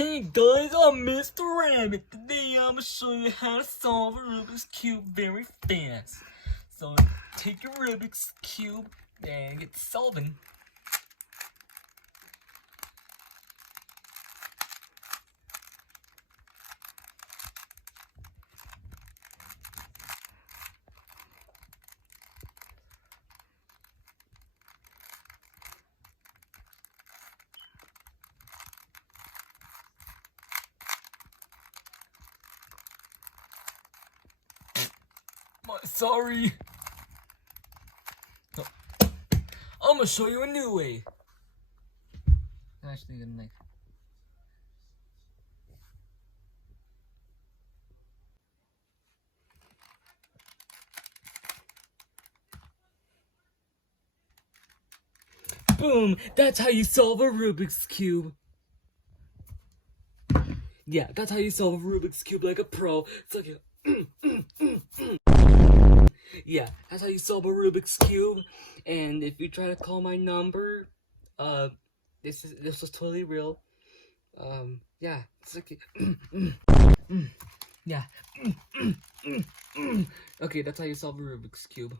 Hey guys, I'm Mr. Rabbit. Today I'm gonna show you how to solve a Rubik's Cube very fast. So take your Rubik's Cube and get solving. Sorry. I'm gonna show you a new way. Actually, good knife. Boom! That's how you solve a Rubik's Cube. Yeah, that's how you solve a Rubik's Cube like a pro. It's like a yeah, that's how you solve a Rubik's Cube. And if you try to call my number, this was totally real. Yeah, it's like yeah. Okay, that's how you solve a Rubik's Cube.